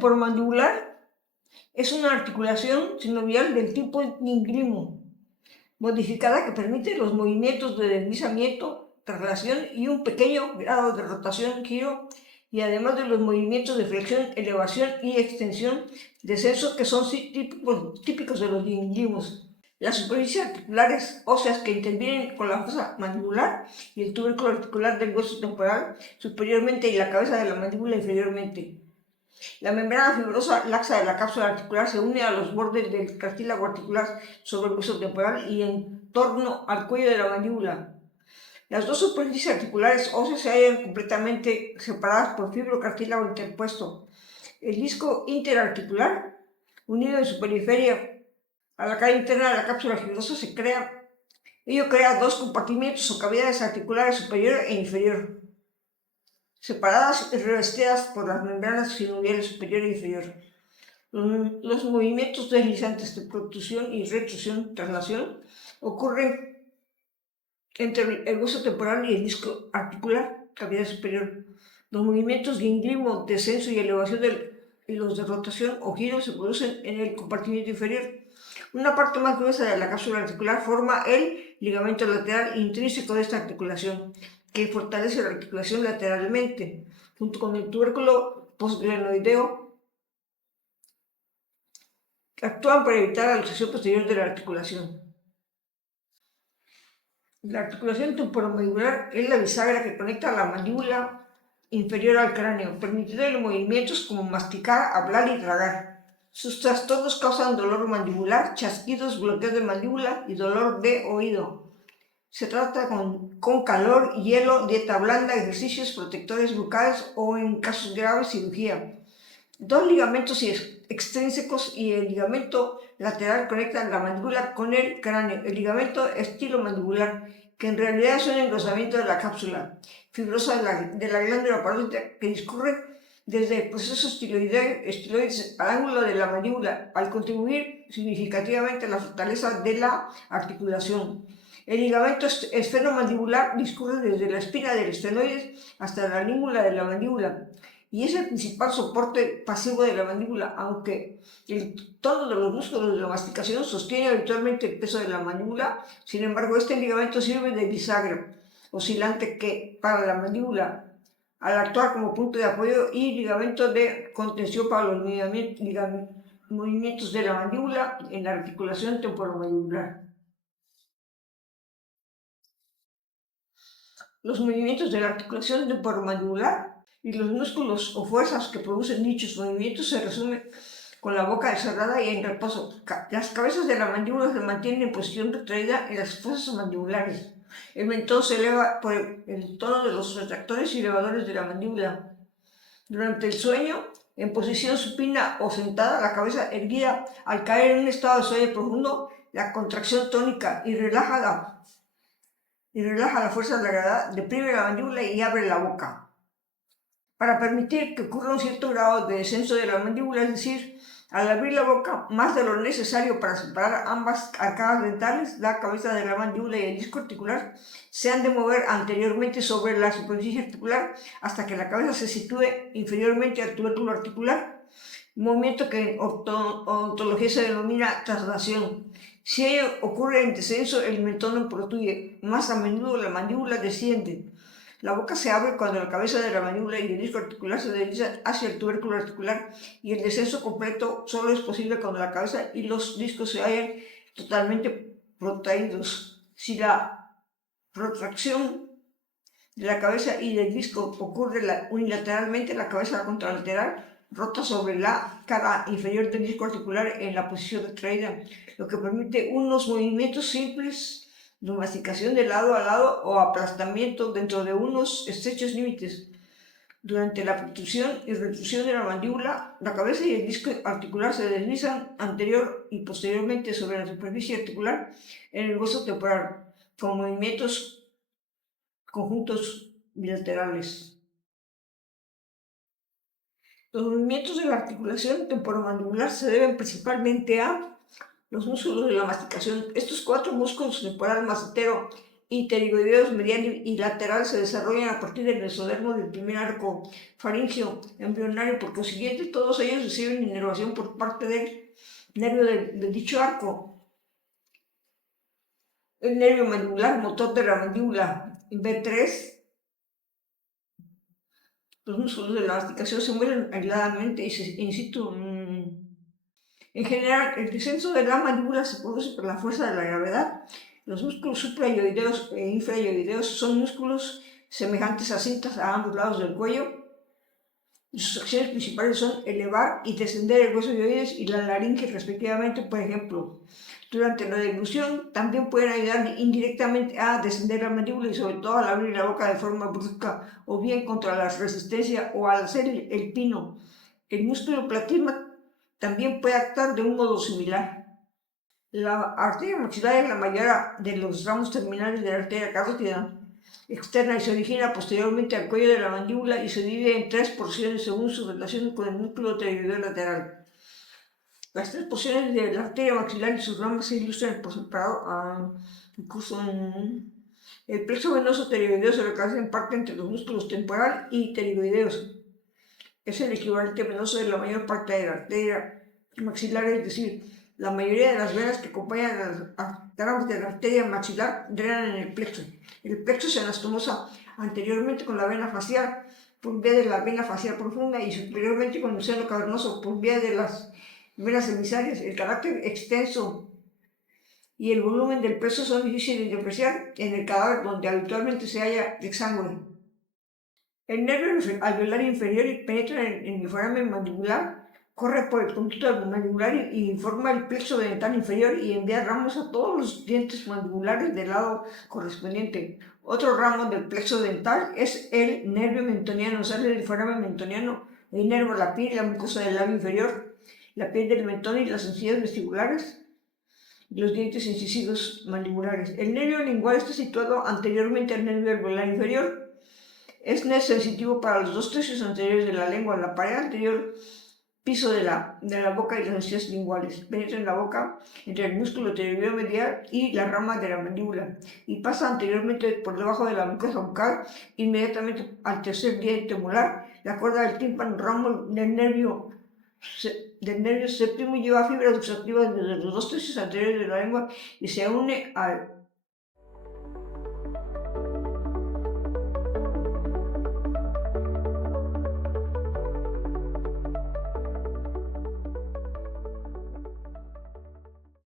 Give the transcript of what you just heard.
temporomandibular es una articulación sinovial del tipo ginglimo, modificada que permite los movimientos de deslizamiento, traslación y un pequeño grado de rotación, giro, y además de los movimientos de flexión, elevación y extensión, descenso, que son típicos de los ginglimos. Las superficies articulares óseas que intervienen con la fosa mandibular y el tubérculo articular del hueso temporal superiormente y la cabeza de la mandíbula inferiormente. La membrana fibrosa laxa de la cápsula articular se une a los bordes del cartílago articular sobre el hueso temporal y en torno al cuello de la mandíbula. Las dos superficies articulares óseas se hallan completamente separadas por fibrocartílago interpuesto. El disco interarticular, unido en su periferia a la cara interna de la cápsula fibrosa, ello crea dos compartimientos o cavidades articulares superior e inferior, separadas y revestidas por las membranas sinoviales superior e inferior. Los movimientos deslizantes de protrusión y retrusión, traslación, ocurren entre el hueso temporal y el disco articular, cavidad superior. Los movimientos ginglimo, descenso y elevación y los de rotación o giro se producen en el compartimiento inferior. Una parte más gruesa de la cápsula articular forma el ligamento lateral intrínseco de esta articulación, que fortalece la articulación lateralmente, junto con el tubérculo postglenoideo, que actúan para evitar la luxación posterior de la articulación. La articulación temporomandibular es la bisagra que conecta la mandíbula inferior al cráneo, permitiendo movimientos como masticar, hablar y tragar. Sus trastornos causan dolor mandibular, chasquidos, bloqueo de mandíbula y dolor de oído. Se trata con calor, hielo, dieta blanda, ejercicios protectores bucales o, en casos graves, cirugía. Dos ligamentos extrínsecos y el ligamento lateral conectan la mandíbula con el cráneo. El ligamento estilomandibular, que en realidad es un engrosamiento de la cápsula fibrosa de la glándula parótida, que discurre desde el proceso estiloides al ángulo de la mandíbula, al contribuir significativamente a la fortaleza de la articulación. El ligamento esfenomandibular discurre desde la espina del estenoides hasta la língula de la mandíbula y es el principal soporte pasivo de la mandíbula, aunque el tono de los músculos de la masticación sostiene habitualmente el peso de la mandíbula. Sin embargo, este ligamento sirve de bisagra oscilante que para la mandíbula, al actuar como punto de apoyo, y ligamento de contención para los movimientos de la mandíbula en la articulación temporomandibular. Los movimientos de la articulación temporomandibular y los músculos o fuerzas que producen dichos movimientos se resumen con la boca cerrada y en reposo. Las cabezas de la mandíbula se mantienen en posición retraída en las fosas mandibulares. El mentón se eleva por el tono de los retractores y elevadores de la mandíbula. Durante el sueño, en posición supina o sentada, la cabeza erguida, al caer en un estado de sueño profundo, la contracción tónica y relaja la fuerza de la gravedad, deprime la mandíbula y abre la boca, para permitir que ocurra un cierto grado de descenso de la mandíbula, es decir, al abrir la boca más de lo necesario para separar ambas arcadas dentales, la cabeza de la mandíbula y el disco articular se han de mover anteriormente sobre la superficie articular hasta que la cabeza se sitúe inferiormente al tubérculo articular, un movimiento que en odontología se denomina traslación. Si ello ocurre en descenso, el mentón no protruye, más a menudo la mandíbula desciende. La boca se abre cuando la cabeza de la mandíbula y el disco articular se deslizan hacia el tubérculo articular, y el descenso completo solo es posible cuando la cabeza y los discos se hallan totalmente protraídos. Si la protracción de la cabeza y del disco ocurre unilateralmente, la cabeza contralateral rota sobre la cara inferior del disco articular en la posición retraída, lo que permite unos movimientos simples de masticación de lado a lado o aplastamiento dentro de unos estrechos límites. Durante la protrusión y retrusión de la mandíbula, la cabeza y el disco articular se deslizan anterior y posteriormente sobre la superficie articular en el hueso temporal, con movimientos conjuntos bilaterales. Los movimientos de la articulación temporomandibular se deben principalmente a los músculos de la masticación. Estos cuatro músculos, temporal, macetero y pterigoideos medial y lateral se desarrollan a partir del mesodermo del primer arco faríngeo embrionario. Por consiguiente, todos ellos reciben inervación por parte del nervio de dicho arco. El nervio mandibular, motor de la mandíbula B3. Los músculos de la masticación se mueven aisladamente y in situ. En general, el descenso de la mandíbula se produce por la fuerza de la gravedad. Los músculos suprayoideos e infrayoideos son músculos semejantes a cintas a ambos lados del cuello. Sus acciones principales son elevar y descender el hueso yoides y la laringe respectivamente. Por ejemplo, durante la deglución también pueden ayudar indirectamente a descender la mandíbula y sobre todo al abrir la boca de forma brusca o bien contra la resistencia o al hacer el pino. El músculo platysma también puede actuar de un modo similar. La arteria maxilar es la mayor de los ramos terminales de la arteria carótida externa y se origina posteriormente al cuello de la mandíbula y se divide en 3 porciones según su relación con el músculo pterigoideo lateral. Las 3 porciones de la arteria maxilar y sus ramas se ilustran por separado. Incluso el plexo venoso pterigoideo se localiza en parte entre los músculos temporal y pterigoideos. Es el equivalente venoso de la mayor parte de la arteria maxilar, es decir, la mayoría de las venas que acompañan a tramos de la arteria maxilar drenan en el plexo. El plexo se anastomosa anteriormente con la vena facial por vía de la vena facial profunda y superiormente con el seno cavernoso por vía de las venas emisarias. El carácter extenso y el volumen del plexo son difíciles de apreciar en el cadáver donde habitualmente se halla exangüe. El nervio alveolar inferior penetra en el foramen mandibular, corre por el conducto mandibular y forma el plexo dental inferior y envía ramos a todos los dientes mandibulares del lado correspondiente. Otro ramo del plexo dental es el nervio mentoniano. Sale del foramen mentoniano el nervio, la piel y la mucosa del labio inferior, la piel del mentón y las encías vestibulares y los dientes incisivos mandibulares. El nervio lingual está situado anteriormente al nervio alveolar inferior. Es sensitivo para los 2/3 anteriores de la lengua, la pared anterior, piso de la boca y las encías linguales. Penetra en la boca entre el músculo pterigoideo medial y la rama de la mandíbula y pasa anteriormente por debajo de la mucosa bucal, inmediatamente al tercer diente molar. La cuerda del tímpano, ramo del nervio séptimo, lleva fibras obstructivas desde los 2/3 anteriores de la lengua y se une al